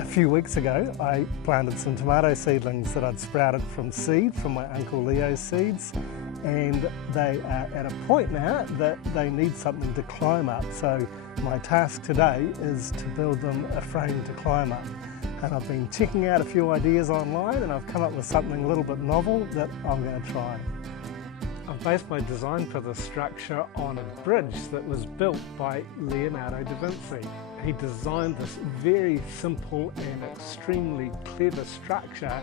A few weeks ago I planted some tomato seedlings that I'd sprouted from seed from my Uncle Leo's seeds, and they are at a point now that they need something to climb up. So my task today is to build them a frame to climb up. And I've been checking out a few ideas online and I've come up with something a little bit novel that I'm going to try. I've based my design for the structure on a bridge that was built by Leonardo da Vinci. He designed this very simple and extremely clever structure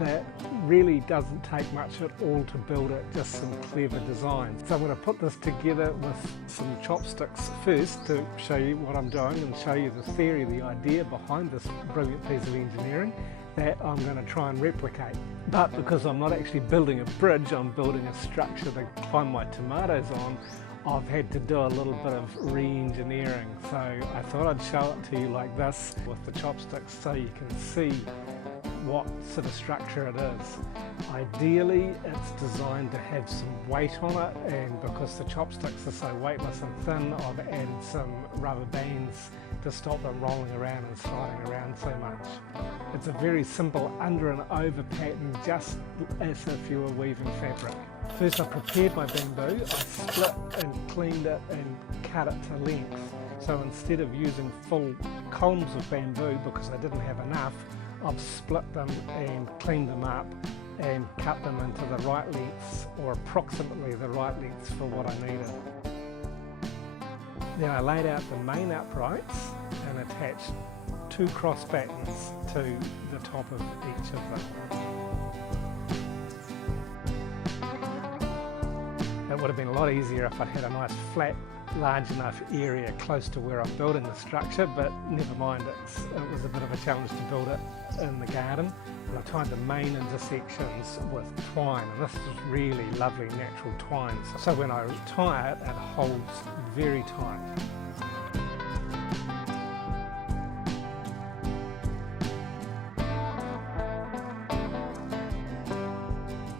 that really doesn't take much at all to build it, just some clever design. So I'm going to put this together with some chopsticks first to show you what I'm doing and show you the theory, the idea behind this brilliant piece of engineering that I'm going to try and replicate. But because I'm not actually building a bridge, I'm building a structure to climb my tomatoes on, I've had to do a little bit of re-engineering. So I thought I'd show it to you like this with the chopsticks so you can see what sort of structure it is. Ideally it's designed to have some weight on it, and because the chopsticks are so weightless and thin, I've added some rubber bands to stop them rolling around and sliding around so much. It's a very simple under and over pattern, just as if you were weaving fabric. First I prepared my bamboo, I split and cleaned it and cut it to length. So instead of using full culms of bamboo because I didn't have enough, I've split them and cleaned them up and cut them into the right lengths, or approximately the right lengths for what I needed. Then I laid out the main uprights and attached two cross battens to the top of each of them. It would have been a lot easier if I had a nice flat, large enough area close to where I'm building the structure, but never mind, it was a bit of a challenge to build it in the garden. And I tied the main intersections with twine, and this is really lovely natural twine. So when I tie it, it holds very tight.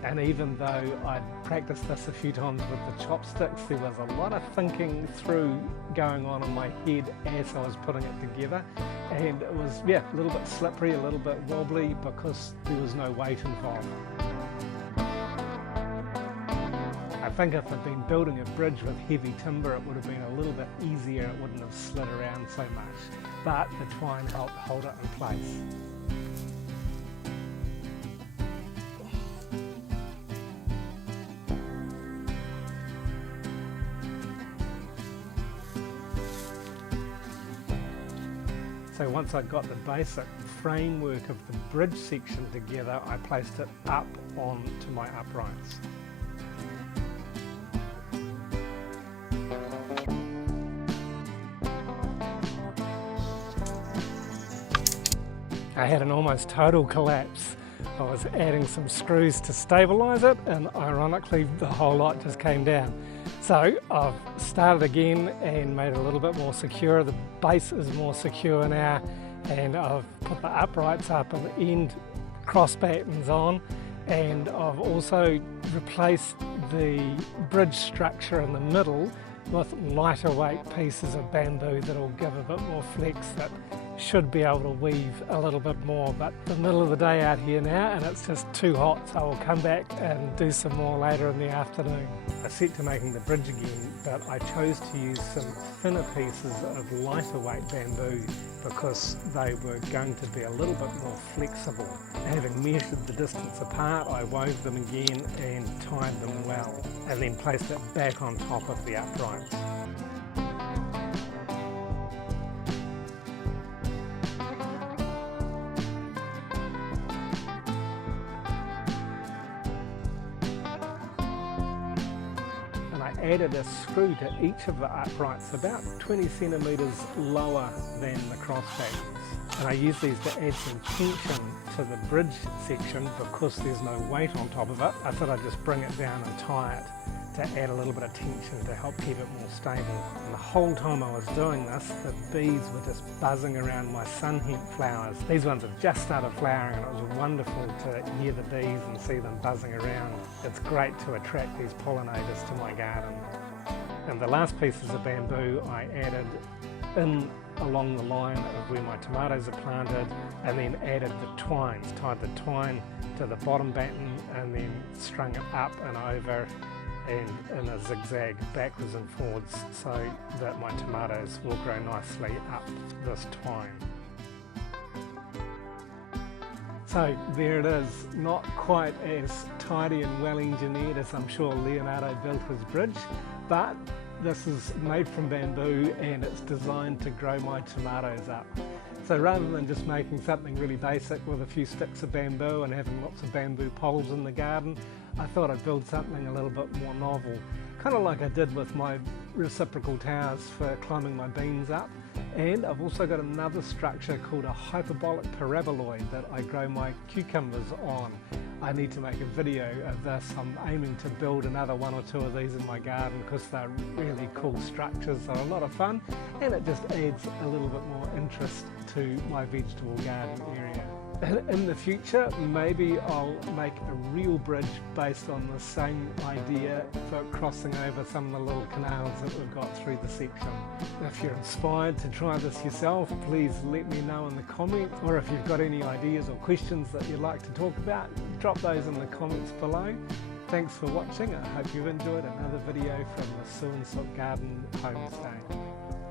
And even though I'd practiced this a few times with the chopsticks, there was a lot of thinking through going on in my head as I was putting it together. And it was, a little bit slippery, a little bit wobbly because there was no weight involved. I think if I'd been building a bridge with heavy timber, it would have been a little bit easier, it wouldn't have slid around so much. But the twine helped hold it in place. So once I got the basic framework of the bridge section together, I placed it up onto my uprights. I had an almost total collapse. I was adding some screws to stabilise it, and ironically the whole lot just came down. So I've started again and made it a little bit more secure. The base is more secure now, and I've put the uprights up and the end cross battens on, and I've also replaced the bridge structure in the middle with lighter weight pieces of bamboo that will give a bit more flex, that should be able to weave a little bit more. But the middle of the day out here now and it's just too hot, so I'll come back and do some more later in the afternoon. I set to making the bridge again, but I chose to use some thinner pieces of lighter weight bamboo because they were going to be a little bit more flexible. Having measured the distance apart, I wove them again and tied them well, and then placed it back on top of the uprights. I added a screw to each of the uprights about 20 centimetres lower than the cross battens. And I use these to add some tension to the bridge section because there's no weight on top of it. I thought I'd just bring it down and tie it to add a little bit of tension to help keep it more stable. And the whole time I was doing this, the bees were just buzzing around my sun hemp flowers. These ones have just started flowering, and it was wonderful to hear the bees and see them buzzing around. It's great to attract these pollinators to my garden. And the last pieces of bamboo I added in along the line of where my tomatoes are planted, and then added the twines, tied the twine to the bottom batten and then strung it up and over and in a zigzag backwards and forwards so that my tomatoes will grow nicely up this twine. So there it is, not quite as tidy and well engineered as I'm sure Leonardo built his bridge, but this is made from bamboo and it's designed to grow my tomatoes up. So rather than just making something really basic with a few sticks of bamboo and having lots of bamboo poles in the garden, I thought I'd build something a little bit more novel, kind of like I did with my reciprocal towers for climbing my beans up. And I've also got another structure called a hyperbolic paraboloid that I grow my cucumbers on. I need to make a video of this. I'm aiming to build another one or two of these in my garden because they're really cool structures. They're a lot of fun and it just adds a little bit more interest to my vegetable garden area. In the future, maybe I'll make a real bridge based on the same idea for crossing over some of the little canals that we've got through the section. If you're inspired to try this yourself, please let me know in the comments, or if you've got any ideas or questions that you'd like to talk about, drop those in the comments below. Thanks for watching. I hope you've enjoyed another video from the Suinsuk Garden homestay.